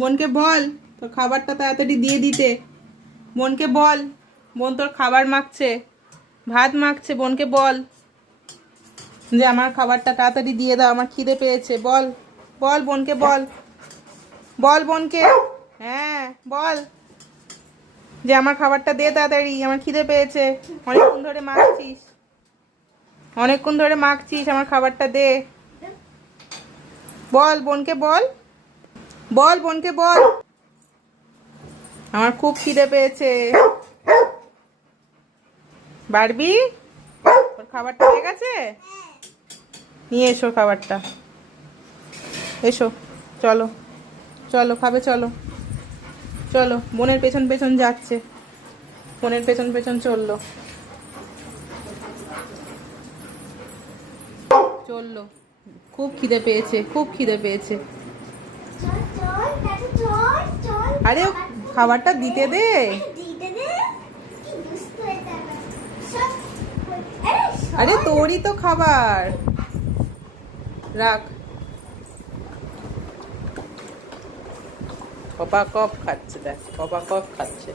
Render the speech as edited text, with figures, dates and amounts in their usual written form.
বোনকে বল তোর খাবারটা তাড়াতাড়ি দিয়ে দিতে। বোনকে বল, বোন তোর খাবার মাখছে, ভাত মাখছে, বোনকে বল যে আমার খাবারটা তাড়াতাড়ি দিয়ে দাও, আমার খিদে পেয়েছে। বল, বল বোনকে বল, বল বোনকে, হ্যাঁ বল যে আমার খাবারটা দে তাড়াতাড়ি, আমার খিদে পেয়েছে। অনেকক্ষণ ধরে মাখছিস, অনেকক্ষণ ধরে মাখছিস, আমার খাবারটা দে। বল বোনকে বল, বল বোনকে বল আমার খুব খিদে পেয়েছে। বারবি, ওর খাবারটা হয়ে গেছে? নিয়ে এসো খাবারটা, এসো, চলো চলো খাবে, চলো চলো। বোনের পেছন পেছন যাচ্ছে, বোনের পেছন পেছন চললো, চললো। খুব খিদে পেয়েছে, খুব খিদে পেয়েছে। আরে ও খাবারটা দিতে দে। আরে তোরই তো খাবার, রাখ। কপা কপ খাচ্ছে, দেখ কপা কপ খাচ্ছে।